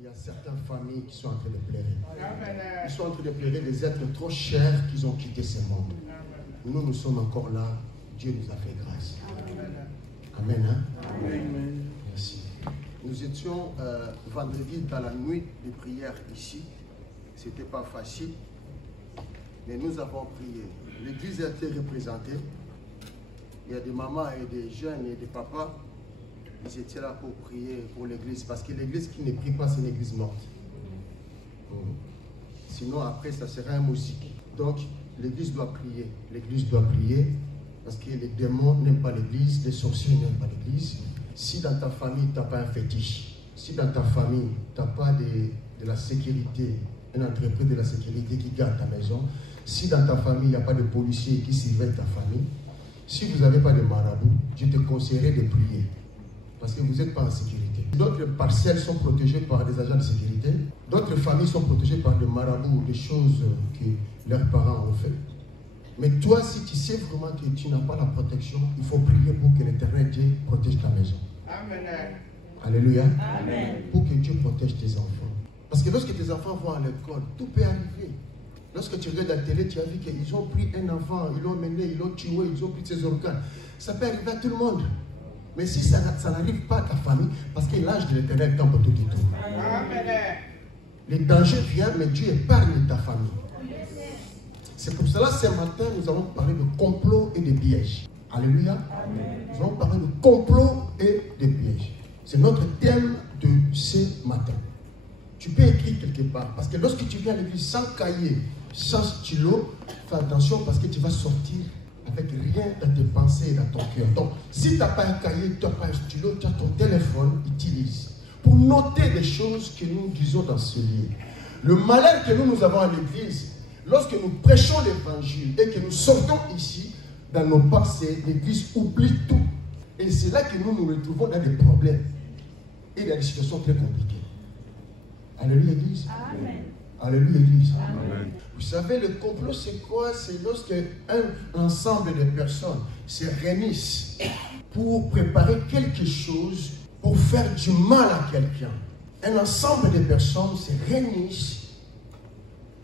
il y a certaines familles qui sont en train de pleurer. Ils sont en train de pleurer des êtres trop chers qu'ils ont quitté ce monde. Nous, nous sommes encore là. Dieu nous a fait grâce. Amen. Hein? Amen. Merci. Nous étions vendredi dans la nuit de prière ici. Ce n'était pas facile. Mais nous avons prié. L'église a été représentée. Il y a des mamans et des jeunes et des papas. Ils étaient là pour prier pour l'église. Parce que l'église qui ne prie pas, c'est une église morte. Sinon, après, ça serait un musique. Donc, l'église doit prier. L'église doit prier. Parce que les démons n'aiment pas l'église. Les sorciers n'aiment pas l'église. Si dans ta famille, tu n'as pas un fétiche. Si dans ta famille, tu n'as pas de la sécurité, une entreprise de la sécurité qui garde ta maison. Si dans ta famille, il n'y a pas de policiers qui surveillent ta famille. Si vous n'avez pas de marabout, je te conseillerais de prier. Parce que vous n'êtes pas en sécurité. D'autres parcelles sont protégées par des agents de sécurité. D'autres familles sont protégées par des marabouts, des choses que leurs parents ont fait. Mais toi, si tu sais vraiment que tu n'as pas la protection, il faut prier pour que l'Éternel Dieu protège ta maison. Amen. Alléluia. Amen. Pour que Dieu protège tes enfants. Parce que lorsque tes enfants vont à l'école, tout peut arriver. Lorsque tu regardes la télé, tu as vu qu'ils ont pris un enfant, ils l'ont mené, ils l'ont tué, ils ont pris ses organes. Ça peut arriver à tout le monde. Mais si ça n'arrive pas à ta famille, parce que l'ange de l'Éternel campe tout et tout. Amen. Les dangers viennent, mais Dieu épargne ta famille. C'est pour cela, ce matin, nous allons parler de complot et de pièges. Alléluia. Amen. Nous allons parler de complot et de pièges. C'est notre thème de ce matin. Tu peux écrire quelque part. Parce que lorsque tu viens à l'église sans cahier, sans stylo, fais attention parce que tu vas sortir avec rien dans tes pensées et dans ton cœur. Donc, si tu n'as pas un cahier, tu n'as pas un stylo, tu as ton téléphone, utilise. Pour noter des choses que nous disons dans ce livre. Le malheur que nous avons à l'église, lorsque nous prêchons l'évangile et que nous sortons ici, dans nos pensées, l'église oublie tout. Et c'est là que nous nous retrouvons dans des problèmes et dans des situations très compliquées. Alléluia, église. Amen. Alléluia, église. Amen. Vous savez, le complot, c'est quoi? C'est lorsque un ensemble de personnes se réunissent pour préparer quelque chose, pour faire du mal à quelqu'un. Un ensemble de personnes se réunissent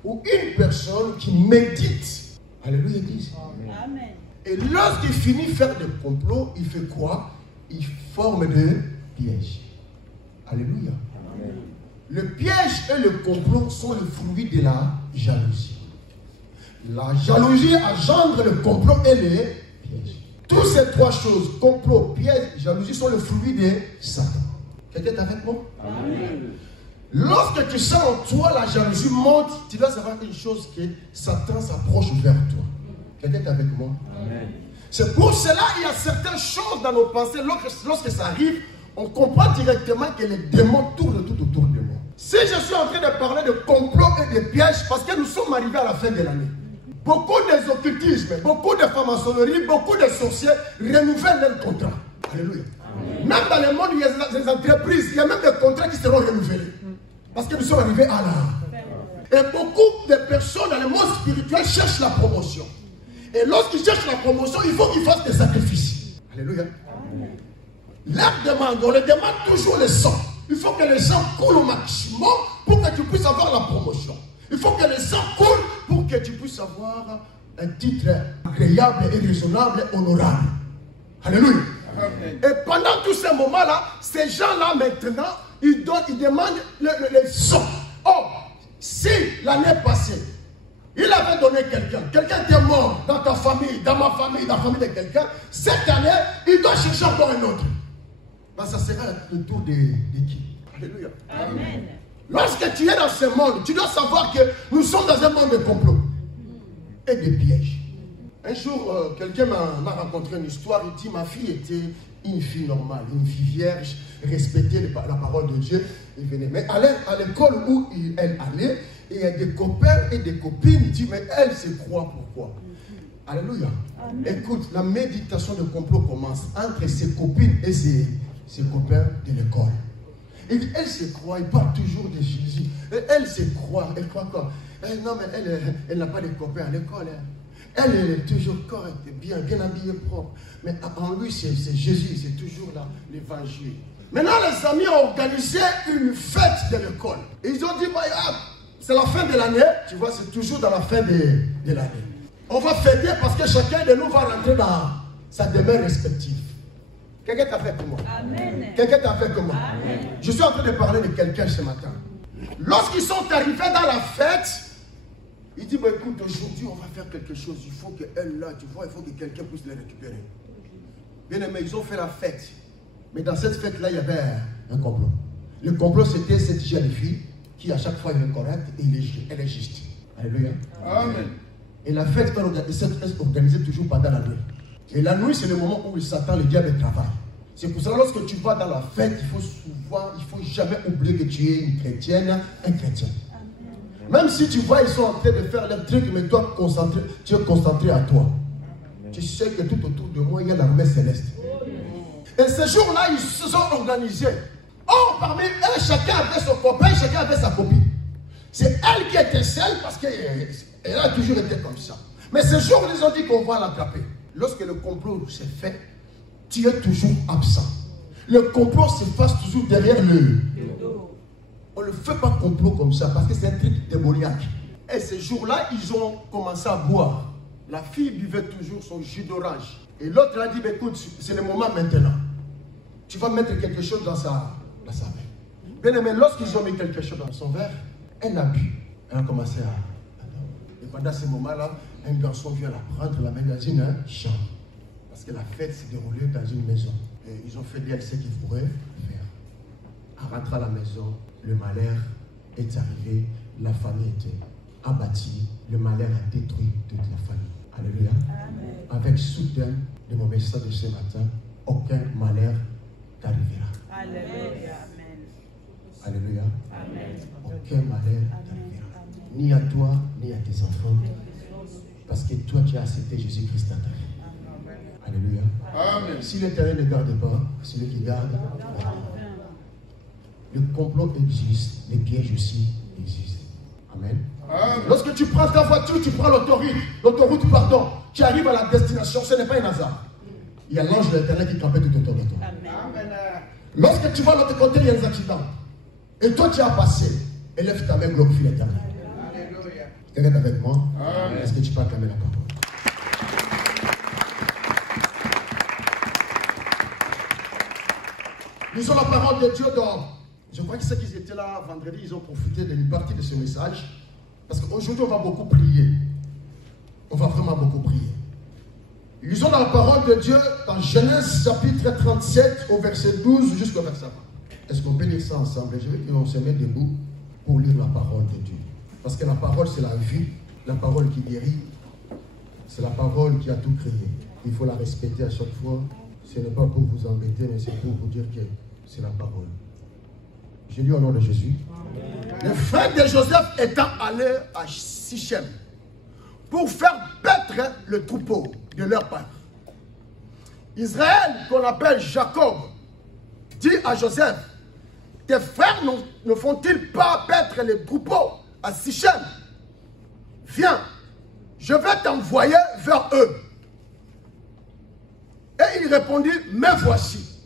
ou une personne qui médite. Alléluia, église. Amen. Et lorsqu'il finit de faire des complots, il fait quoi? Il forme des pièges. Alléluia. Amen. Le piège et le complot sont le fruit de la jalousie. La jalousie engendre le complot et les pièges. Toutes ces trois choses, complot, piège, jalousie, sont le fruit de Satan. Quelqu'un est avec moi? Amen. Lorsque tu sens en toi la jalousie monte, tu dois savoir une chose, que Satan s'approche vers toi. Quelqu'un est avec moi? Amen. C'est pour cela qu'il y a certaines choses dans nos pensées, lorsque ça arrive, on comprend directement que les démons tournent tout autour de moi. Si je suis en train de parler de complot et de pièges, parce que nous sommes arrivés à la fin de l'année, beaucoup des occultismes, beaucoup de franc-maçonnerie, beaucoup de sorciers renouvellent leurs contrats. Alléluia. Amen. Même dans le monde, il y a des entreprises, il y a même des contrats qui seront renouvelés. Parce que nous sommes arrivés à là. Et beaucoup de personnes dans le monde spirituel cherchent la promotion. Et lorsqu'ils cherchent la promotion, il faut qu'ils fassent des sacrifices. Alléluia. Amen. Leur demande, on les demande toujours le sang. Il faut que les sang coulent au maximum pour que tu puisses avoir la promotion. Il faut que les sang coulent pour que tu puisses avoir un titre agréable et raisonnable et honorable. Alléluia. Amen. Et pendant tous ces moments-là, ces gens-là maintenant, ils demandent le sang. Oh, si l'année passée, il avait donné quelqu'un était mort dans ta famille, dans ma famille, dans la famille de quelqu'un, cette année, il doit chercher encore un autre. Ben, ça sera le tour de qui? Alléluia. Amen. Lorsque tu es dans ce monde, tu dois savoir que nous sommes dans un monde de complots et de pièges. Un jour, quelqu'un m'a raconté une histoire. Il dit, ma fille était une fille normale, une fille vierge, respectait la parole de Dieu. Il venait. Mais à l'école où elle allait, il y a des copains et des copines. Il dit, mais elle se croit pourquoi? Alléluia. Amen. Écoute, la méditation de complot commence entre ses copines et ses copains de l'école. Et elle se croit, il parle toujours de Jésus. Et elle se croit, elle croit quoi? Non, mais elle n'a pas de copains à l'école. Elle est toujours correcte, bien habillée, propre. Mais en lui, c'est Jésus, c'est toujours là, l'évangile. Maintenant, les amis ont organisé une fête de l'école. Ils ont dit, c'est la fin de l'année. Tu vois, c'est toujours dans la fin de l'année. On va fêter parce que chacun de nous va rentrer dans sa demeure respective. Quelqu'un t'a fait comme moi. Amen. Quelqu'un t'a fait comme moi. Amen. Je suis en train de parler de quelqu'un ce matin. Lorsqu'ils sont arrivés dans la fête, il dit, écoute, aujourd'hui, on va faire quelque chose. Il faut qu'elle, là, tu vois, il faut que quelqu'un puisse les récupérer. Bien aimé, ils ont fait la fête. Mais dans cette fête-là, il y avait un complot. Le complot, c'était cette jeune fille qui, à chaque fois, elle est correcte et elle est juste. Alléluia. Amen. Et la fête est organisée toujours pendant la nuit. Et la nuit, c'est le moment où Satan, le diable, travaille. C'est pour cela, lorsque tu vas dans la fête, il faut jamais oublier que tu es une chrétienne, un chrétien. Même si tu vois, ils sont en train de faire leur truc, mais toi, tu es concentré à toi. Tu sais que tout autour de moi, il y a l'armée céleste. Et ce jour-là, ils se sont organisés. Or, parmi eux, chacun avait son copain, chacun avait sa copine. C'est elle qui était seule parce qu'elle a toujours été comme ça. Mais ce jour, ils ont dit qu'on va l'attraper. Lorsque le complot s'est fait, tu es toujours absent. Le complot se passe toujours derrière le dos. On ne fait pas complot comme ça parce que c'est un truc démoniaque. Et ce jour-là, ils ont commencé à boire. La fille buvait toujours son jus d'orange. Et l'autre a dit, écoute, c'est le moment maintenant. Tu vas mettre quelque chose dans sa main. Bien aimé, lorsqu'ils ont mis quelque chose dans son verre, elle a bu. Elle a commencé à dormir. Et pendant ce moment-là, un garçon vient la prendre, la mettre dans une chambre. Parce que la fête s'est déroulée dans une maison. Et ils ont fait d'elle ce qu'ils pourraient faire. En rentrant à la maison, le malheur est arrivé. La famille était abattie. Le malheur a détruit toute la famille. Alléluia. Amen. Avec soutien de mon message de ce matin, aucun malheur t'arrivera. Alléluia. Amen. Alléluia. Amen. Aucun malheur t'arrivera. Ni à toi, ni à tes enfants. Parce que toi, tu as accepté Jésus-Christ dans ta vie. Alléluia. Amen. Si l'Éternel ne garde pas, celui qui garde, le complot existe, les pièges aussi existent. Amen. Amen. Lorsque tu prends ta voiture, tu prends l'autoroute, tu arrives à la destination, ce n'est pas un hasard. Il y a l'ange de l'Éternel qui campait tout autour de toi. Amen. Lorsque tu vas de l'autre côté, il y a des accidents. Et toi, tu as passé. Élève ta main, glorifie l'Éternel. Alléluia. Quelqu'un est avec moi? Est-ce que tu peux acclamer la parole? Lisons la parole de Dieu dans... Je crois que ceux qui étaient là vendredi, ils ont profité d'une partie de ce message. Parce qu'aujourd'hui, on va beaucoup prier. On va vraiment beaucoup prier. Lisons dans la parole de Dieu dans Genèse chapitre 37 au verset 12 jusqu'au verset 20. Est-ce qu'on peut lire ça ensemble? Je veux qu'on se mette debout pour lire la parole de Dieu. Parce que la parole, c'est la vie. La parole qui guérit. C'est la parole qui a tout créé. Il faut la respecter à chaque fois. Ce n'est pas pour vous embêter, mais c'est pour vous dire que c'est la parole. Je lis au nom de Jésus. Les frères de Joseph étant allés à Sichem pour faire paître le troupeau de leur père. Israël, qu'on appelle Jacob, dit à Joseph, tes frères ne font-ils pas paître les troupeaux à Sichem? Viens, je vais t'envoyer vers eux. Et il répondit, me voici.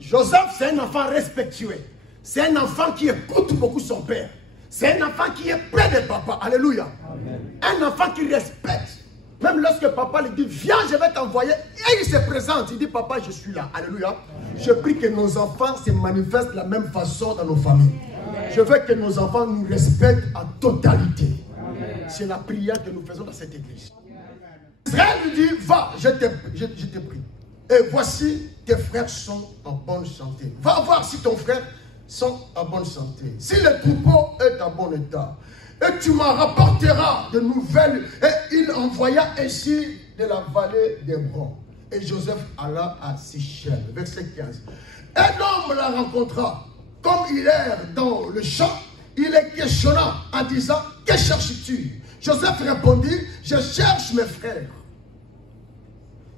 Joseph, c'est un enfant respectueux. C'est un enfant qui écoute beaucoup son père. C'est un enfant qui est près de papa. Alléluia. Amen. Un enfant qui respecte. Même lorsque papa lui dit, viens, je vais t'envoyer. Et il se présente. Il dit, papa, je suis là. Alléluia. Amen. Je prie que nos enfants se manifestent de la même façon dans nos familles. Amen. Je veux que nos enfants nous respectent en totalité. C'est la prière que nous faisons dans cette église. Israël lui dit, va, je t'ai pris. Et voici, tes frères sont en bonne santé. Va voir si ton frère sont en bonne santé. Si le troupeau est en bon état. Et tu m'en rapporteras de nouvelles. Et il envoya ainsi de la vallée d'Hébron. Et Joseph alla à Sichem. Verset 15. Un homme la rencontra. Comme il est dans le champ, il est questionnant en disant, que cherches-tu? Joseph répondit, je cherche mes frères.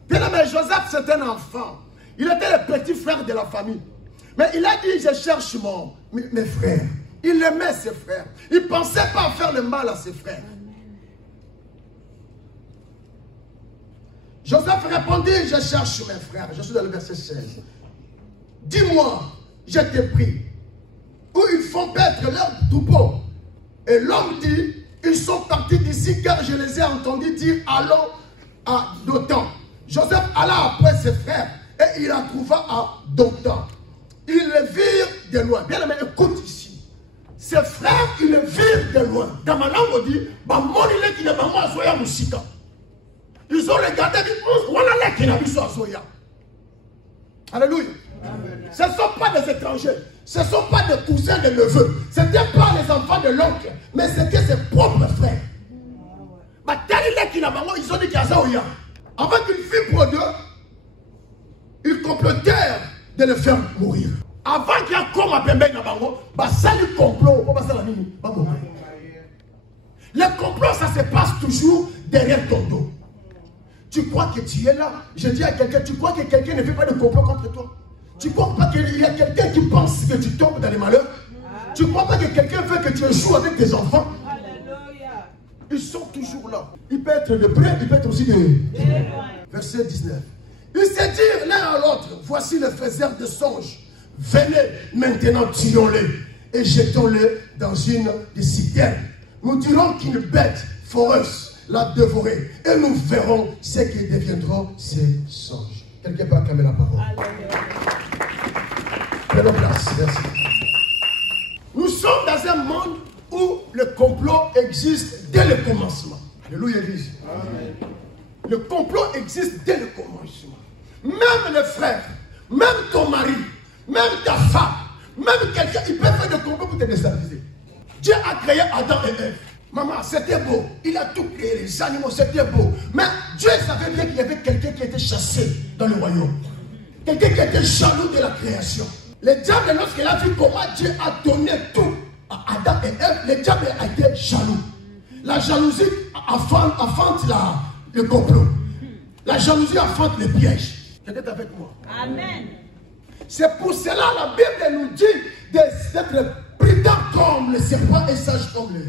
Bien aimé, Joseph c'est un enfant. Il était le petit frère de la famille. Mais il a dit, je cherche mes frères. Il aimait ses frères. Il ne pensait pas faire le mal à ses frères. Joseph répondit, je cherche mes frères. Je suis dans le verset 16. dis-moi, je t'ai pris. Où ils font paître leur troupeau. Et l'homme dit, ils sont partis d'ici car je les ai entendus dire, allons à Dothan. Joseph alla après ses frères et il la trouva à Dothan. Ils le virent de loin. Bien aimé, écoute ici. Ses frères, ils le virent de loin. Dans ma langue, on dit, ils ont regardé, alléluia. Ce ne sont pas des étrangers. Ce ne sont pas des cousins, des neveux. Ce n'étaient pas les enfants de l'oncle, mais c'était ses propres frères. Ils ont dit qu'il y a ça. Avec une fille pour deux, ils complotèrent de le faire mourir. Avant qu'il y ait comme à Pembe Nabango, ça le complot. Le complot, ça se passe toujours derrière ton dos. Tu crois que tu es là? Je dis à quelqu'un, tu crois que quelqu'un ne fait pas de complot contre toi? Tu ne crois pas qu'il y a quelqu'un qui pense que tu tombes dans les malheurs? Tu ne crois pas que quelqu'un veut que tu échoues avec tes enfants? Alléluia. Ils sont toujours là. Il peut être de près, il peut être aussi de loin. Verset 19. Ils se dirent l'un à l'autre, voici le faiseur de songes. Venez, maintenant tuons-les et jetons-les dans une des citernes. Nous dirons qu'une bête foreuse l'a dévoré et nous verrons ce qui deviendront ces songes. Quelqu'un peut acclamer la parole. Prenons place, merci. Nous sommes dans un monde où le complot existe dès le commencement. Alléluia, Église. Amen. Le complot existe dès le commencement. Même les frères, même ton mari, même ta femme, même quelqu'un, il peut faire des complots pour te déstabiliser. Dieu a créé Adam et Ève. Maman, c'était beau. Il a tout créé, les animaux, c'était beau. Mais Dieu savait bien qu'il y avait quelqu'un qui était chassé dans le royaume. Quelqu'un qui était jaloux de la création. Le diable, lorsqu'il a vu comment Dieu a donné tout à Adam et Ève, le diable a été jaloux. La jalousie affante le complot. La jalousie affante les pièges. Quelqu'un est avec moi? Amen. C'est pour cela la Bible nous dit d'être prudent comme le serpent et sage comme le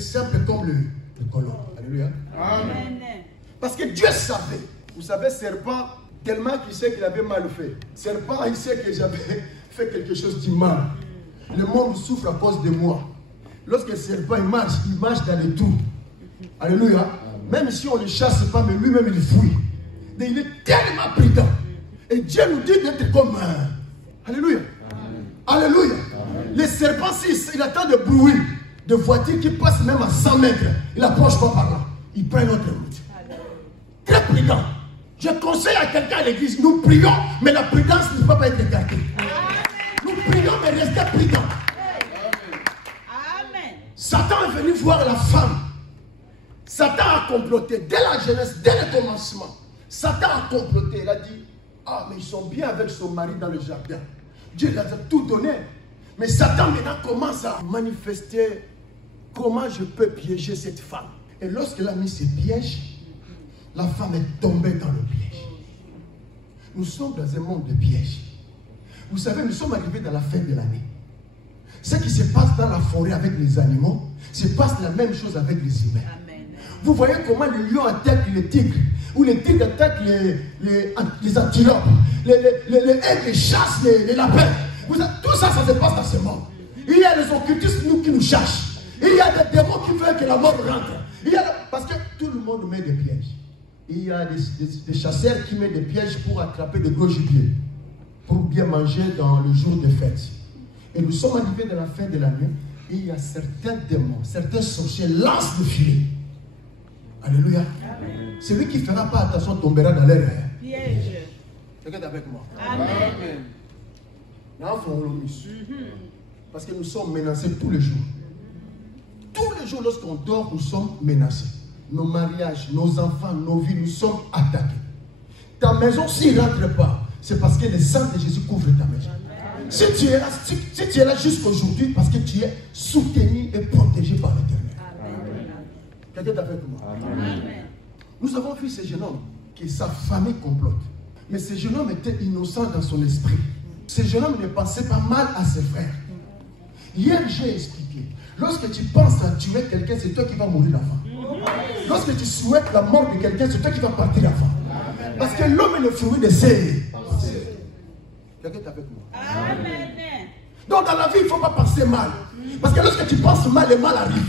simple comme le colombe. Alléluia. Amen. Parce que Dieu savait. Vous savez, serpent, tellement qu'il sait qu'il avait mal fait. Serpent, il sait que j'avais fait quelque chose de mal. Le monde souffre à cause de moi. Lorsque le serpent il marche dans les trous. Alléluia. Même si on ne le chasse pas, mais lui-même il fuit. Et il est tellement prudent. Et Dieu nous dit d'être comme alléluia. Amen. Alléluia. Amen. Le serpent, il attend de bruit de voitures qui passent même à 100 mètres. Il n'approche pas par là. Il prend notre route. Très prudent. Je conseille à quelqu'un à l'église, nous prions, mais la prudence ne peut pas être gardée. Nous prions, mais restez prudents. Amen. Satan est venu voir la femme. Satan a comploté dès la jeunesse, dès le commencement. Satan a comploté. Il a dit, ah, mais ils sont bien avec son mari dans le jardin. Dieu leur a tout donné. Mais Satan maintenant commence à manifester comment je peux piéger cette femme. Et lorsqu'il a mis ses pièges, la femme est tombée dans le piège. Nous sommes dans un monde de pièges. Vous savez, nous sommes arrivés dans la fin de l'année. Ce qui se passe dans la forêt avec les animaux, se passe la même chose avec les humains. Amen. Vous voyez comment les lions attaquent les tigres, ou les tigres attaquent les antilopes, les aigles chassent les lapins. Tout ça, ça se passe dans ce monde. Il y a les occultistes qui nous cherchent. Il y a des démons qui veulent que la mort rentre. Parce que tout le monde met des pièges. Il y a des chasseurs qui mettent des pièges pour attraper de gros gibiers, pour bien manger dans le jour de fête. Et nous sommes arrivés dans la fin de l'année. Il y a certains démons, certains sorciers lancent le filet. Alléluia. Amen. Celui qui ne fera pas attention tombera dans l'air. Piège. Regarde avec moi. Amen. Parce que nous sommes menacés tous les jours. Tous les jours, lorsqu'on dort, nous sommes menacés. Nos mariages, nos enfants, nos vies, nous sommes attaqués. Ta maison, s'il ne rentre pas, c'est parce que le sang de Jésus couvre ta maison. Si tu es là jusqu'aujourd'hui, parce que tu es soutenu et protégé par l'Éternel. Quelqu'un est avec moi? Amen. Nous avons vu ce jeune homme, que sa famille complote. Mais ce jeune homme était innocent dans son esprit. Ce jeune homme ne pensait pas mal à ses frères. Hier, j'ai expliqué. Lorsque tu penses à tuer quelqu'un, c'est toi qui vas mourir avant. Lorsque tu souhaites la mort de quelqu'un, c'est toi qui vas partir avant. Parce que l'homme est le fruit de ses pensées. Quelqu'un est avec moi? Amen. Donc dans la vie, il ne faut pas penser mal. Parce que lorsque tu penses mal, le mal arrive.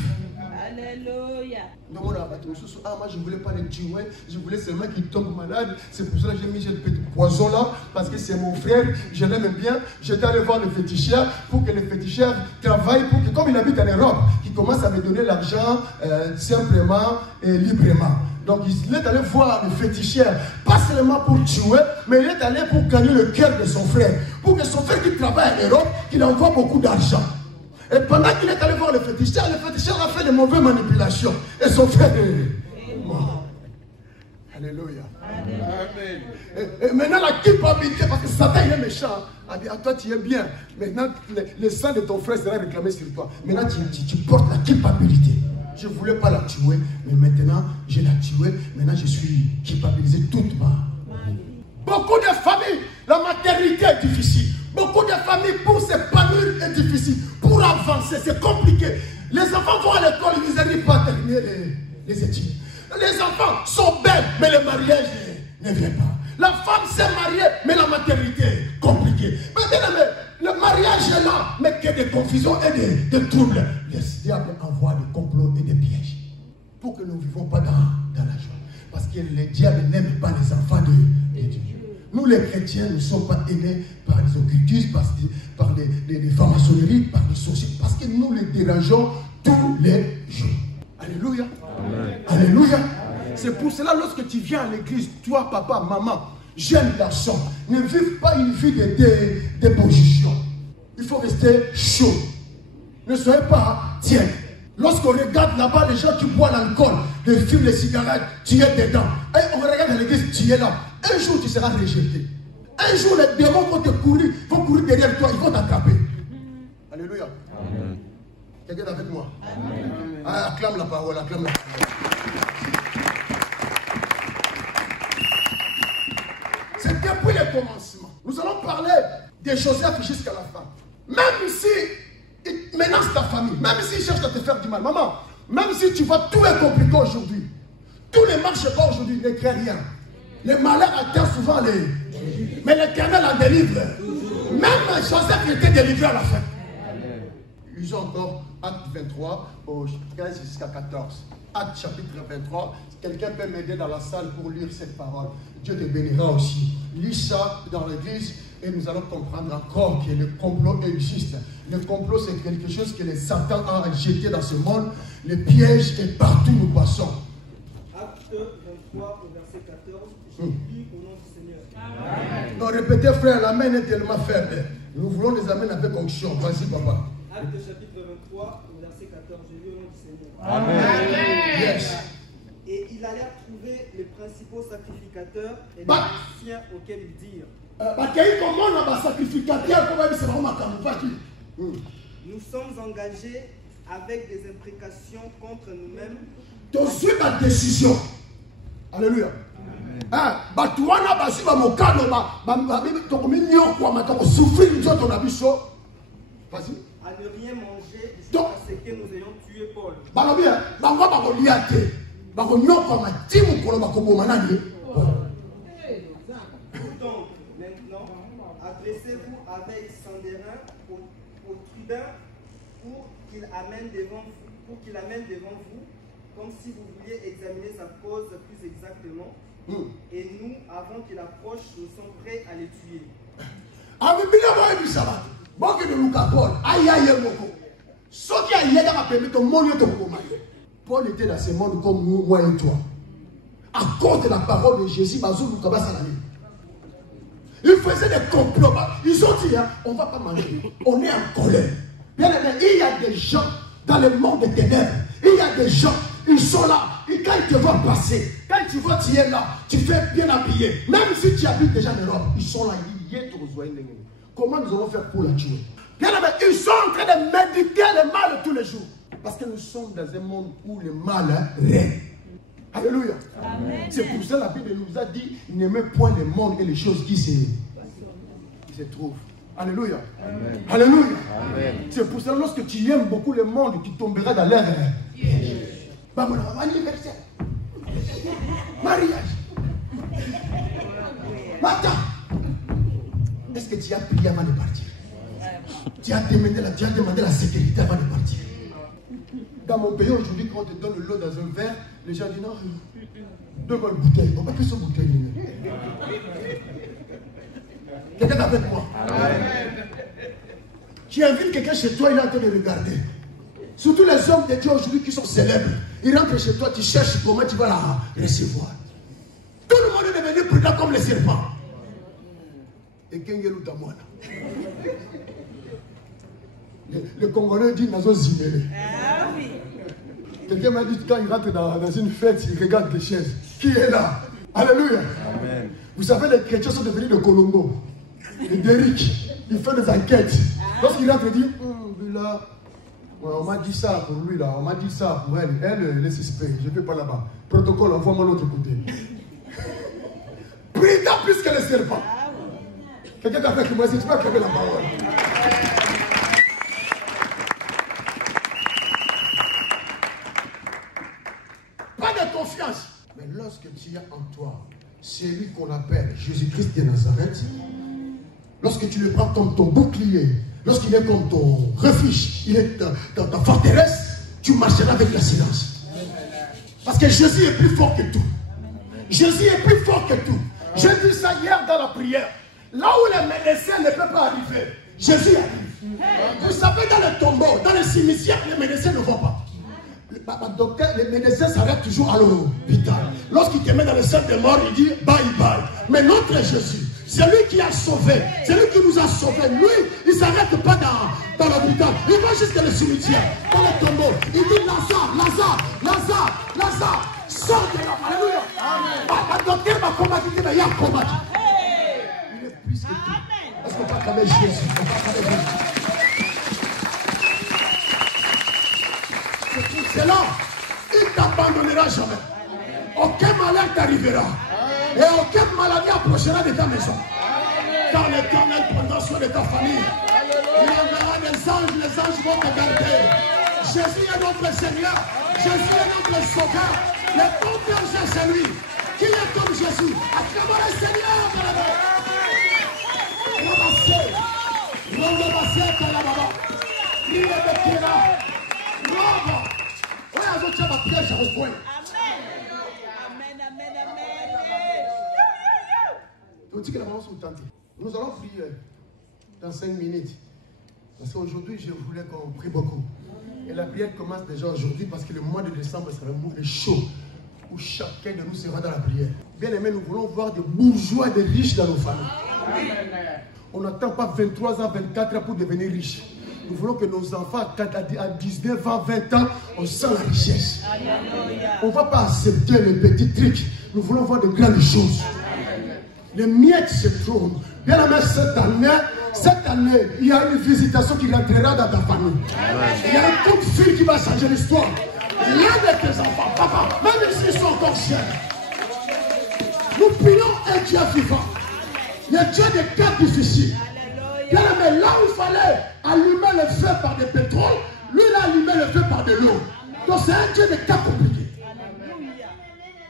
Alléluia. Donc, moi, je ne voulais pas les tuer, je voulais seulement qu'ils tombent malades. C'est pour ça que j'ai mis ce petit poison là, parce que c'est mon frère, je l'aime bien. J'étais allé voir le féticheur pour que le féticheur travaille, pour que, comme il habite en Europe, qu'il commence à me donner l'argent simplement et librement. Donc il est allé voir le féticheur, pas seulement pour tuer, mais il est allé pour gagner le cœur de son frère. Pour que son frère qui travaille en Europe, qu'il envoie beaucoup d'argent. Et pendant qu'il est allé voir le féticheur a fait de mauvaises manipulations. Et son frère est mort. Alléluia. Amen. Et maintenant la culpabilité, parce que Satan il est méchant. A dit, à toi tu es bien. Maintenant le sang de ton frère sera réclamé sur toi. Maintenant tu portes la culpabilité. Je ne voulais pas la tuer, mais maintenant je l'ai tuée. Maintenant je suis culpabilisé toute ma vie. Beaucoup de familles, la maternité est difficile. Beaucoup de familles, pour s'épanouir, est difficile. Pour avancer, c'est compliqué. Les enfants vont à l'école, ils n'arrivent pas à terminer les études. Les enfants sont belles, mais le mariage ne vient pas. La femme s'est mariée, mais la maternité est compliquée. Mais le mariage est là, mais qu'il y ait des confusions et des troubles. Le diable envoie des complots et des pièges pour que nous ne vivons pas dans la joie. Parce que le diable n'aime pas les enfants de Dieu. Nous les chrétiens ne sommes pas aimés par les occultistes, par les francs-maçonneries, par les sorciers, parce que nous les dérangeons tous les jours. Alléluia. Amen. Alléluia. C'est pour cela, lorsque tu viens à l'église, toi, papa, maman, jeune garçon, ne vive pas une vie de position. Il faut rester chaud. Ne soyez pas tiède. Lorsqu'on regarde là-bas les gens qui boivent l'alcool, les fument les cigarettes, tu es dedans. Et on regarde à l'église, tu es là. Un jour, tu seras rejeté. Un jour, les démons vont te courir, vont courir derrière toi, ils vont t'attraper. Alléluia. Amen. Quelqu'un est avec moi? Amen. Ah, acclame la parole, acclame la parole. C'est depuis le commencement. Nous allons parler de Joseph jusqu'à la fin. Même si il menace ta famille, même s'il cherche à te faire du mal, maman, même si tu vois tout est compliqué aujourd'hui, tous les marches pas aujourd'hui, ne crée rien. Les malheurs atteignent souvent les... Mais l'Éternel en délivre. Même Joseph était délivré à la fin. Lisons encore Acte 23, au 15 jusqu'à 14. Acte chapitre 23. Quelqu'un peut m'aider dans la salle pour lire cette parole. Dieu te bénira aussi. Lis ça dans l'église et nous allons comprendre encore que le complot existe. Le complot, c'est quelque chose que les Satan a jeté dans ce monde. Le piège est partout où nous passons. Acte 23, au verset 14. Je prie au nom du Seigneur. Amen. Donc répétez, frère, la main est tellement faible. Nous voulons les amener avec onction. Vas-y, papa. Acte chapitre 23, au verset 14. Je lis au nom du Seigneur. Amen. Yes. Et il allait trouver les principaux sacrificateurs et les musiciens auxquels ils dirent. Nous sommes engagés avec des imprécations contre nous-mêmes. Tu suis la décision. Alléluia. Vas-y. À ne rien manger jusqu'à ce que nous ayons tué Paul. Donc, maintenant, adressez-vous avec Sandérin au tribun pour qu'il amène devant vous, comme si vous vouliez examiner sa cause plus exactement. Et nous, avant qu'il approche, nous sommes prêts à les tuer. Paul était dans ce monde comme nous, moi et toi. À cause de la parole de Jésus, ils faisaient des complots. Ils ont dit, hein, on ne va pas manger. On est en colère. Bien aimé, il y a des gens dans le monde des ténèbres. Il y a des gens, ils sont là. Et quand ils te voient passer, quand tu vois tu es là, tu fais bien habillé. Même si tu habites déjà en Europe, ils sont là. Comment nous allons faire pour la tuer? Bien aimé, ils sont en train de méditer le mal tous les jours. Parce que nous sommes dans un monde où le mal règne. Alléluia. C'est pour ça que la Bible nous a dit, n'aimez point le monde et les choses qui se trouvent. Alléluia. Amen. Alléluia. C'est pour ça que lorsque tu aimes beaucoup le monde, tu tomberas dans l'air. Anniversaire. Mariage. Matin. Est-ce que tu as prié avant de partir? Tu as demandé la sécurité avant de partir. Dans mon pays aujourd'hui, quand on te donne l'eau dans un verre, les gens disent non, donne-moi une bouteille. On va que ce bouteille. Quelqu'un est avec moi? Tu invites quelqu'un chez toi, il est en train de regarder. Surtout les hommes de Dieu aujourd'hui qui sont célèbres. Ils rentrent chez toi, tu cherches comment tu vas la recevoir. Tout le monde est devenu prudent comme les serpents. Et Kengelou Tamwana. Le Congolais dit Nazo Zimele. Ah oui. Quelqu'un m'a dit quand il rentre dans une fête, il regarde les chaises. Qui est là? Alléluia. Amen. Vous savez, les chrétiens sont devenus des Colombo. Les Derrick. Il fait des enquêtes. Lorsqu'il rentre, il dit lui là, on m'a dit ça pour lui là, on m'a dit ça pour elle. Elle est suspecte, je ne vais pas là-bas. Protocole, envoie-moi l'autre côté. Prudent plus que le serpent. Quelqu'un qui a fait que moi, si tu vas créer la parole. Pas de confiance. Mais lorsque tu as en toi celui qu'on appelle Jésus-Christ de Nazareth, lorsque tu le prends comme ton bouclier, lorsqu'il est comme ton refuge, il est dans ta forteresse, tu marcheras avec la silence. Parce que Jésus est plus fort que tout. Jésus est plus fort que tout. J'ai vu ça hier dans la prière. Là où les médecins ne peuvent pas arriver, Jésus arrive. Vous savez, dans le tombeau, dans le cimetière, les médecins ne vont pas. Les médecins s'arrêtent toujours à l'hôpital. Lorsqu'il te met dans le sol des morts, il dit bye bye. Mais notre Jésus, c'est lui qui a sauvé, c'est lui qui nous a sauvés. Lui, il ne s'arrête pas dans l'hôpital. Il va jusqu'à le cimetière, dans le tombeau. Il dit Lazare, Lazare, Lazare, Lazare, sors de là. Alléluia. Le docteur m'a combattu, mais il a combattu. Il est plus que tout. Est-ce qu'on va acclamer Jésus? C'est là, il ne t'abandonnera jamais. Aucun malheur t'arrivera. Et aucune maladie approchera de ta maison. Car l'Éternel prendra soin de ta famille. Il enverra des anges, les anges vont te garder. Jésus est notre Seigneur. Jésus est notre Sauveur. Le bon berger, c'est lui. Qui est comme Jésus? Acclamons le Seigneur. Nous allons prier dans 5 minutes. Parce qu'aujourd'hui, je voulais qu'on prie beaucoup. Et la prière commence déjà aujourd'hui parce que le mois de décembre sera un mois chaud où chacun de nous sera dans la prière. Bien aimé, nous voulons voir des bourgeois et des riches dans nos familles. On n'attend pas 23 ans, 24 ans pour devenir riche. Nous voulons que nos enfants, à 19 ans, 20 ans, on sent la richesse. On ne va pas accepter les petits trucs. Nous voulons voir de grandes choses. Les miettes se trouvent. Bien aimé, cette année, il y a une visitation qui rentrera dans ta famille. Il y a un coup de fil qui va changer l'histoire. L'un de tes enfants, papa, même s'ils sont encore chers, nous prions un Dieu vivant. Le Dieu des cas difficiles. Bien aimé, là où il fallait allumer le feu par du pétrole, lui il a allumé le feu par de l'eau. Donc c'est un Dieu des cas compliqués.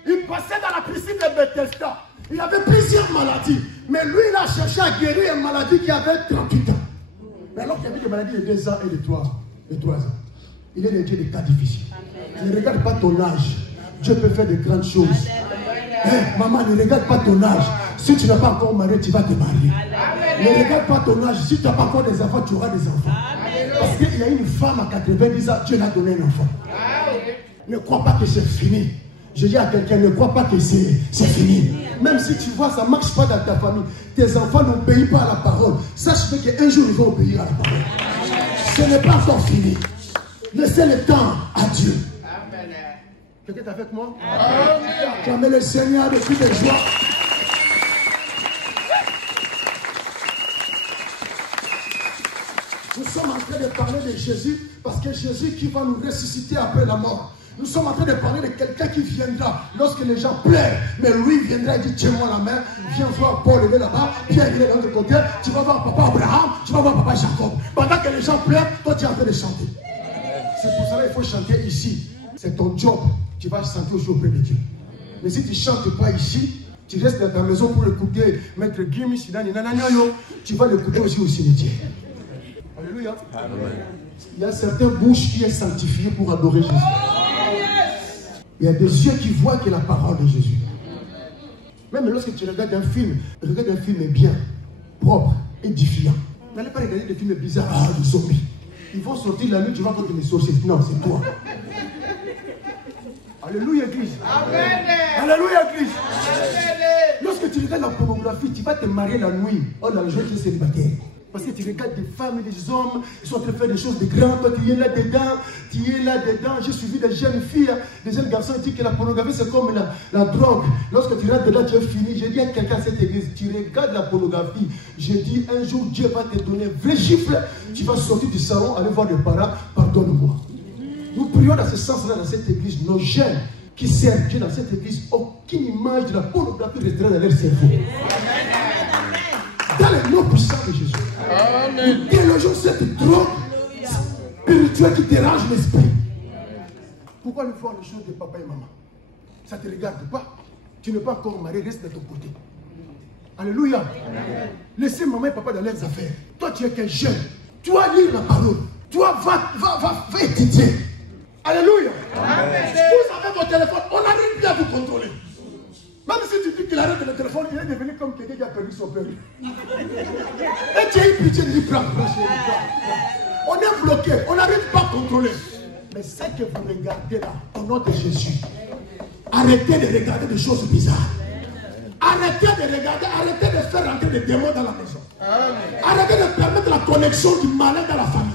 Il passait dans la piscine de Bethesda. Il y avait plusieurs maladies. Mais lui, il a cherché à guérir une maladie qui avait 38 ans. Mais alors qu'il y avait des maladies de 2 ans et de 3 ans. Il est le Dieu des cas difficiles. Ne regarde pas ton âge. Dieu peut faire de grandes choses. Maman, ne regarde pas ton âge. Si tu n'as pas encore marié, tu vas te marier. Ne regarde pas ton âge. Si tu n'as pas encore des enfants, tu auras des enfants. Parce qu'il y a une femme à 90 ans, Dieu l'a donné un enfant. Ne crois pas que c'est fini. Je dis à quelqu'un, ne crois pas que c'est fini. Même si tu vois, ça ne marche pas dans ta famille. Tes enfants n'obéissent pas à la parole. Sache qu'un jour, ils vont obéir à la parole. Ce n'est pas encore fini. Laissez le temps à Dieu. Quelqu'un est avec moi? Acclamez le Seigneur de toutes les joies. Nous sommes en train de parler de Jésus parce que Jésus qui va nous ressusciter après la mort. Nous sommes en train de parler de quelqu'un qui viendra lorsque les gens pleurent. Mais lui viendra et dit tiens-moi la main, viens voir Paul, il est là-bas, Pierre il est de l'autre côté, tu vas voir papa Abraham, tu vas voir papa Jacob. Pendant que les gens pleurent, toi tu es en train de chanter. C'est pour cela qu'il faut chanter ici. C'est ton job. Tu vas chanter aussi auprès de Dieu. Mais si tu ne chantes pas ici, Tu restes dans ta maison pour écouter Maître Gim, Sidani, Nananyo, tu vas l'écouter aussi au cimetière. Alléluia. Amen. Il y a certaines bouches qui sont sanctifiées pour adorer Jésus. Il y a des yeux qui voient que la parole de Jésus. Même lorsque tu regardes un film bien, propre, édifiant. N'allez pas regarder des films bizarres, des zombies. Ils vont sortir la nuit, tu vas contre les sorciers. Non, c'est toi. Alléluia, Église. Amen. Alléluia, Église. Amen. Lorsque tu regardes la pornographie, tu vas te marier la nuit. Oh, dans le jour, tu es célibataire. Parce que tu regardes des femmes et des hommes, ils sont en train de faire des choses de grandes. Toi, tu es là-dedans, J'ai suivi des jeunes filles, des jeunes garçons qui disent que la pornographie, c'est comme la drogue. Lorsque tu rentres dedans, tu es fini. J'ai dit à quelqu'un à cette église, tu regardes la pornographie. J'ai dit, un jour, Dieu va te donner un vrai gifle. Tu vas sortir du salon, aller voir les parents, pardonne-moi. Nous prions dans ce sens-là, dans cette église, nos jeunes qui servent Dieu dans cette église, aucune image de la pornographie restera dans leur cerveau. Dans le nom puissant de Jésus. Amen. Nous délogeons cette drogue spirituelle qui dérange l'esprit. Pourquoi nous faisons les choses de papa et maman? Ça ne te regarde pas. Tu n'es pas encore marié, reste de ton côté. Alléluia. Amen. Laissez maman et papa dans leurs affaires. Toi, tu es qu'un jeune. Tu dois lire la parole. Toi, va étudier. Alléluia. Amen. Vous avez votre téléphone, on n'arrive plus à vous contrôler. Même si tu dis qu'il arrête le téléphone, il est devenu comme quelqu'un qui a perdu son père. Et tu as eu pitié de lui prendre. On est bloqué, on n'arrive pas à contrôler. Mais ce que vous regardez là, au nom de Jésus, arrêtez de regarder des choses bizarres. Arrêtez de regarder, arrêtez de faire rentrer des démons dans la maison. Arrêtez de permettre la connexion du malin dans la famille.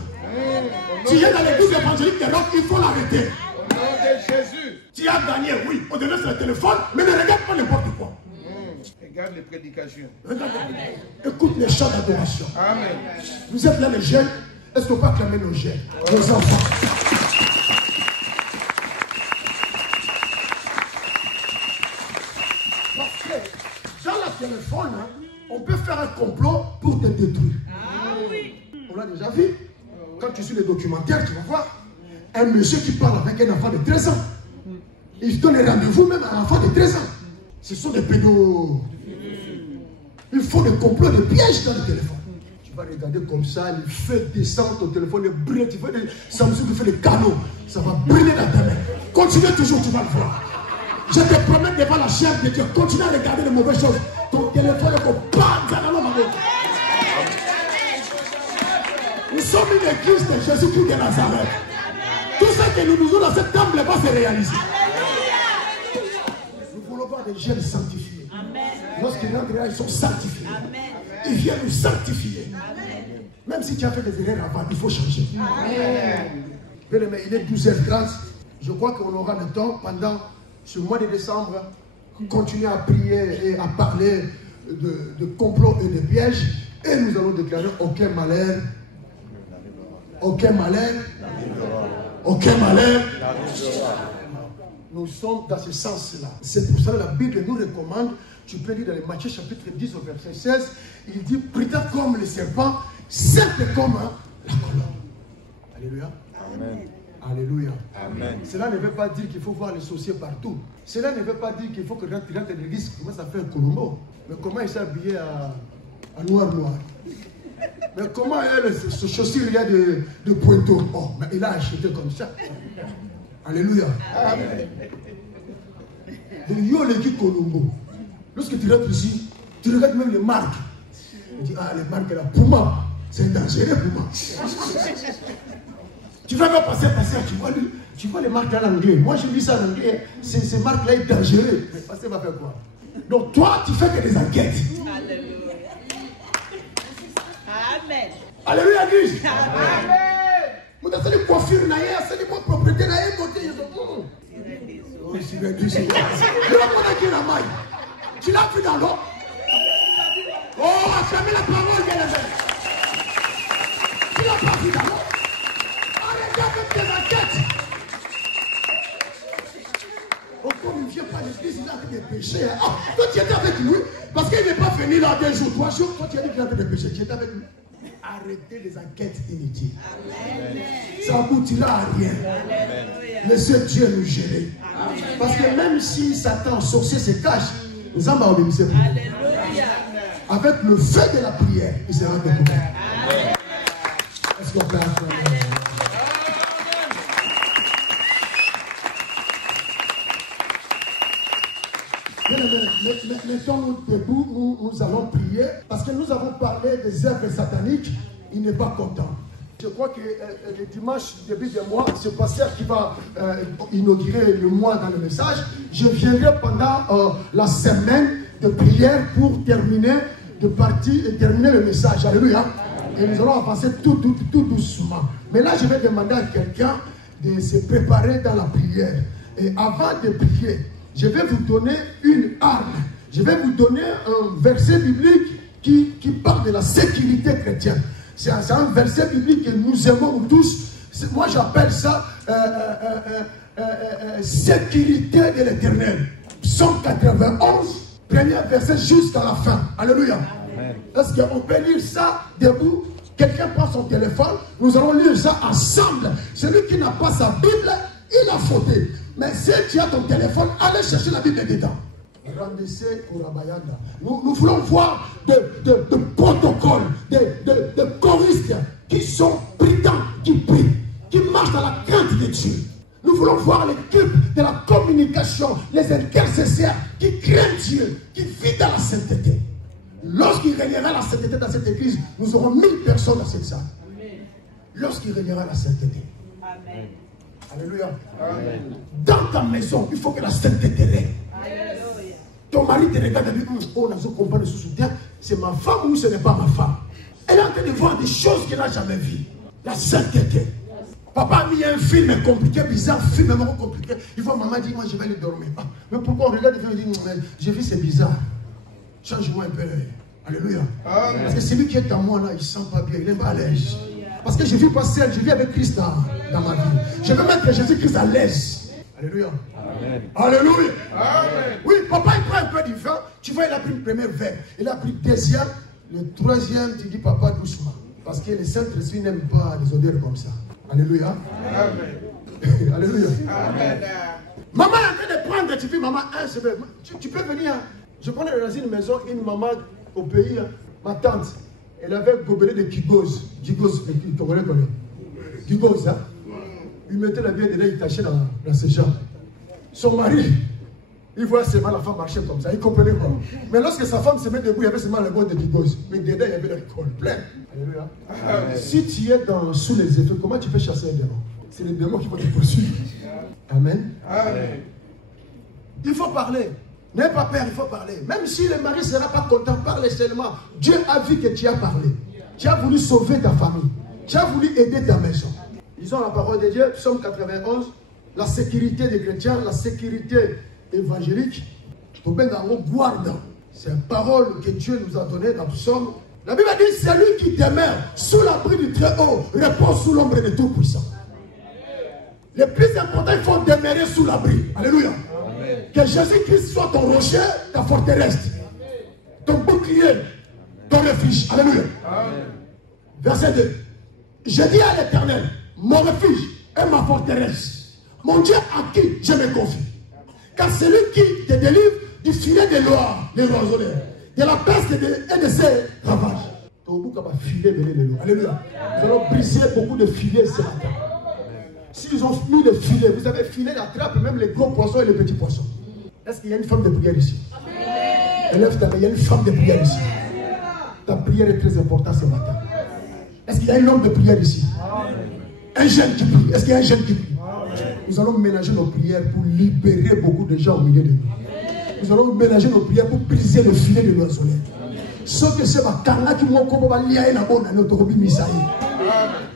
Tu es dans l'église évangélique de l'autre, il faut l'arrêter. Au nom de Jésus. Tu as gagné, oui, on te laisse le téléphone, mais ne regarde pas n'importe quoi. Regarde les prédications. Regarde, écoute les chants d'adoration. Amen. Vous êtes là les jeunes, est-ce qu'on peut acclamer nos jeunes, nos enfants? Parce que dans le téléphone, on peut faire un complot pour te détruire. Ah oui. On l'a déjà vu. Quand tu suis les documentaires, tu vas voir un monsieur qui parle avec un enfant de 13 ans. Il donne un rendez-vous même à un enfant de 13 ans. Ce sont des pédos. Il faut des complots, des pièges dans le téléphone. Tu vas regarder comme ça, il fait descendre ton téléphone, il brille, tu fais des Samsung, tu fais des canaux. Ça va brûler dans ta main. Continue toujours, tu vas le voir. Je te promets devant la chair de Dieu, continue à regarder les mauvaises choses. Ton téléphone est comme bam, dans la main. Nous sommes une église de Jésus-Christ de Nazareth. Tout ce que nous nous dans cette table va se réaliser. Nous voulons voir des jeunes sanctifiés. Lorsqu'ils rentrent là, ils sont sanctifiés. Ils viennent nous sanctifier. Même si tu as fait des erreurs avant, il faut changer. Bien aimé, il est 12h30. Je crois qu'on aura le temps pendant ce mois de décembre continuer à prier et à parler de complots et de pièges. Et nous allons déclarer aucun malheur. Aucun malheur. Aucun malheur. Nous sommes dans ce sens-là. C'est pour ça que la Bible nous recommande, tu peux lire dans les Matthieu chapitre 10 au verset 16, il dit, prudent comme le serpent, simple comme la colombe. Alléluia. Amen. Alléluia. Amen. Cela ne veut pas dire qu'il faut voir les sorciers partout. Cela ne veut pas dire qu'il faut que quand tu rentres dans l'église, tu commences à faire un colombo. Mais comment il s'est habillé à noir. Mais comment ce chaussure il y a de pointeau? Oh, mais il a acheté comme ça. Alléluia. Amen. Le yo le dit Colombo. Lorsque tu rentres ici, tu regardes même les marques. Tu dis, ah, les marques là, Puma, c'est dangereux Puma. Tu vas pas passer, tu vois les marques là en anglais. Moi je lis ça en anglais, ces marques là sont dangereuses. Mais passer va faire quoi? Donc toi, tu fais que des enquêtes. Alléluia. Amen. Alléluia, Église. Amen. Vous avez une coiffure, c'est une propriété, tu l'as vu dans l'eau? Oh, affirmez la parole, bien aimé. Tu l'as pas vu dans l'eau? Arrêtez avec tes enquêtes. Oh, comme il ne vient pas à l'église, il a fait des péchés. Oh, toi, tu étais avec lui parce qu'il n'est pas venu là 2 jours, 3 jours. Toi, tu as dit qu'il a fait des péchés. Tu étais avec lui. Arrêtez les enquêtes inutiles. Amen. Ça aboutira à rien. Amen. Laissez Dieu nous gérer. Amen. Parce que même si Satan, sorcier, se cache, Nous allons obéir. Alléluia. Avec le feu de la prière, il sera découvert. Est-ce qu'on peut applaudir? Mettons-nous debout, nous allons prier parce que nous avons parlé des œuvres sataniques. Il n'est pas content. Je crois que le dimanche, début du mois, c'est le pasteur qui va inaugurer le mois dans le message. Je viendrai pendant la semaine de prière pour terminer le message. Alléluia. Et nous allons avancer tout doucement. Mais là, je vais demander à quelqu'un de se préparer dans la prière. Et avant de prier, je vais vous donner une arme. Je vais vous donner un verset biblique qui parle de la sécurité chrétienne. C'est un verset biblique que nous aimons tous. Moi, j'appelle ça sécurité de l'éternel. Psaume 91, premier verset jusqu'à la fin. Alléluia. Est-ce qu'on peut lire ça debout? Quelqu'un prend son téléphone. Nous allons lire ça ensemble. Celui qui n'a pas sa Bible, il a fauté. Mais si tu as ton téléphone, allez chercher la Bible dedans. Nous voulons voir de protocoles, de choristes qui sont brillants, qui prient, qui marchent dans la crainte de Dieu. Nous voulons voir l'équipe de la communication, les intercesseurs qui craignent Dieu, qui vivent dans la sainteté. Lorsqu'il régnera la sainteté dans cette église, nous aurons 1000 personnes dans cette salle. Lorsqu'il régnera la sainteté. Amen. Alléluia. Amen. Dans ta maison, il faut que la sainteté règne. Ton mari te regarde et dit, oh, on a compris le sous-soutien, c'est ma femme ou ce n'est pas ma femme. Elle est en train de voir des choses qu'elle n'a jamais vues. La sainteté. Papa a mis un film compliqué, bizarre, film vraiment compliqué. Il voit maman dire, moi je vais aller dormir. Ah, mais pourquoi on regarde et dit, j'ai vu c'est bizarre. Change-moi un peu. Alléluia. Amen. Parce que celui qui est en moi là, il ne sent pas bien, il n'est pas à l'aise. Parce que je ne vis pas seul, je vis avec Christ dans ma vie. Je veux mettre Jésus-Christ à l'aise. Alléluia. Amen. Alléluia. Amen. Oui, papa il prend un peu du vin. Tu vois, il a pris le premier verre. Il a pris le deuxième. Le troisième, tu dis papa doucement. Parce que les Saint-Esprit n'aiment pas les odeurs comme ça. Alléluia. Amen. Alléluia. Amen. Maman est en train de prendre, tu dis maman, tu peux venir. Je connais dans une maison, une maman au pays, ma tante, elle avait un gobelet de Gigos. Gigos, le Congolais connaît. Gigos, hein. Il mettait la bière dedans, il tachait dans ses jambes. Son mari, il voit seulement la femme marcher comme ça, il comprenait pas. Mais lorsque sa femme se met debout, il y avait seulement le goût de Gigos. Mais dedans, il y avait l'alcool plein. Alléluia. Si tu es sous les effets, comment tu peux chasser un démon? C'est les démons qui vont te poursuivre. Amen. Amen. Il faut parler. N'aie pas peur, il faut parler. Même si le mari ne sera pas content, parle seulement. Dieu a vu que tu as parlé. Tu as voulu sauver ta famille. Tu as voulu aider ta maison. Lisons la parole de Dieu, Psaume 91, la sécurité des chrétiens, la sécurité évangélique. C'est une parole que Dieu nous a donnée dans le Psaume. La Bible dit, celui qui demeure sous l'abri du Très-Haut repose sous l'ombre de Tout-Puissant. Le plus important, il faut demeurer sous l'abri. Alléluia. Amen. Que Jésus-Christ soit ton rocher, ta forteresse, ton bouclier, ton refuge. Alléluia. Amen. Verset 2. Je dis à l'Éternel, mon refuge et ma forteresse, mon Dieu à qui je me confie. Car celui qui te délivre du filet des oiseleurs, de la peste et de ses ravages. Alléluia. Nous allons briser beaucoup de filets ce matin. S'ils ont mis des filets, vous avez filé la trappe, même les gros poissons et les petits poissons. Est-ce qu'il y a une femme de prière ici? Élève ta main, il y a une femme de prière ici. Ta prière est très importante ce matin. Est-ce qu'il y a un homme de prière ici? Un jeune qui prie. Est-ce qu'il y a un jeune qui prie? Nous allons mélanger nos prières pour libérer beaucoup de gens au milieu de nous. Nous allons mélanger nos prières pour briser le filet de nos soleils. Sauf que c'est ma carla qui m'a lié la bonne à notre Robi Misaï.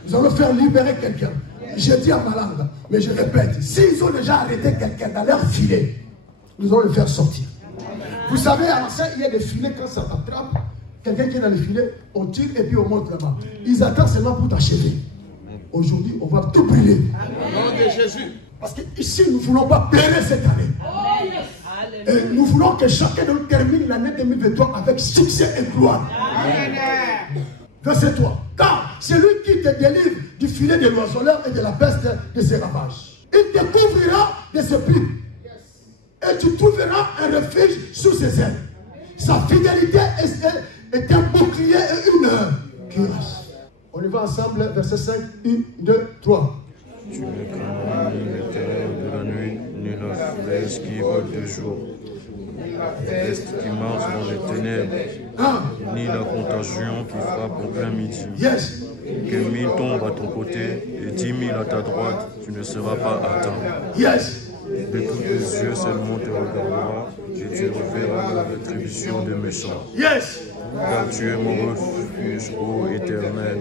Nous allons faire libérer quelqu'un. Je dis à ma langue, mais je répète, s'ils ont déjà arrêté quelqu'un dans leur filet, nous allons le faire sortir. Vous savez, à l'ancien, il y a des filets quand ça t'attrape. Quelqu'un qui est dans les filets, on tire et puis on monte là-bas. Ils attendent seulement pour t'achever. Aujourd'hui, on va tout brûler. Au nom de Jésus. Parce qu'ici, nous ne voulons pas périr cette année. Et nous voulons que chacun de nous termine l'année 2023 avec succès et gloire. Amen. Verset 3. Car c'est lui qui te délivre du filet de l'oiseleur et de la peste de ses ravages. Il te couvrira de ses plis. Et et tu trouveras un refuge sous ses ailes. Sa fidélité est un bouclier et une cuirasse. On y va ensemble, verset 5, 1, 2, 3. Tu ne craindras ni les terreurs de la nuit, ni la flèche qui vole de jour, ni la peste qui marche dans les ténèbres, ni la contagion qui frappe en plein midi. Yes. Que 1000 tombent à ton côté et 10 000 à ta droite, tu ne seras pas atteint. Yes. De tous tes yeux seulement te regardera et tu reverras la rétribution des méchants. Yes. Car tu es mon refuge, ô Éternel.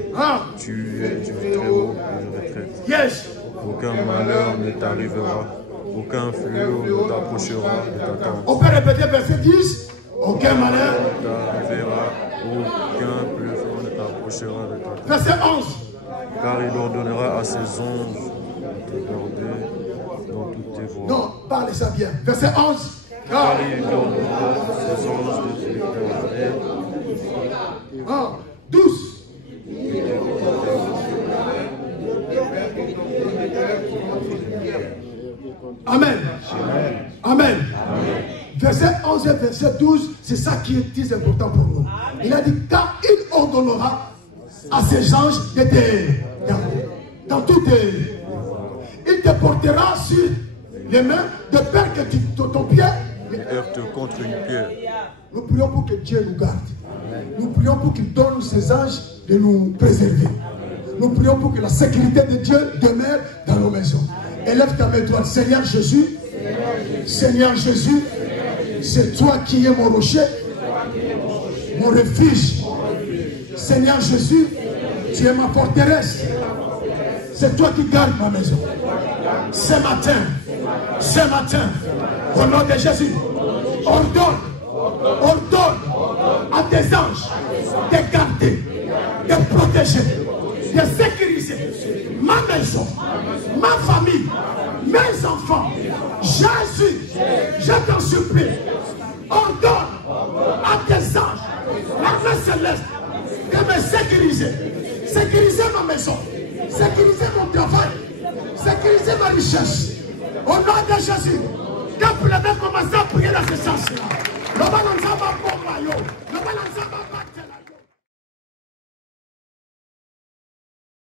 Tu es du très haut et je retraite. Yes. Aucun malheur ne t'arrivera, aucun fléau ne t'approchera de ta tente. On peut répéter verset 10. Aucun malheur Ne t'arrivera, aucun fléau ne t'approchera de ta tente. Verset 11. Car il ordonnera à ses anges de te garder dans toutes tes voies. Non, parlez ça bien. Verset 11. Car il ordonnera à ses anges de te garder. 12. Amen. Amen. Verset 11 et verset 12, c'est ça qui est très important pour nous. Il a dit, car il ordonnera à ses anges de te garder dans toutes tes... Il te portera sur les mains de peur que ton pied Il heurte contre une pierre. Nous prions pour que Dieu nous garde. Nous prions pour qu'il donne ses anges de nous préserver. Nous prions pour que la sécurité de Dieu demeure dans nos maisons. Élève ta main droite. Seigneur Jésus, Seigneur Jésus, c'est toi qui es mon rocher, mon refuge. Seigneur Jésus, tu es ma forteresse. C'est toi qui gardes ma maison. Ce matin, au nom de Jésus, ordonne à tes anges de garder, de protéger, de sécuriser ma maison, ma famille, mes enfants. Jésus, je t'en supplie, ordonne à tes anges, l'armée céleste, de me sécuriser. Sécuriser ma maison, sécuriser mon travail, sécuriser ma richesse. Au nom de Jésus, quand vous l'avez commencé à prier dans ce sens-là, le balançant va bomber, le balançant va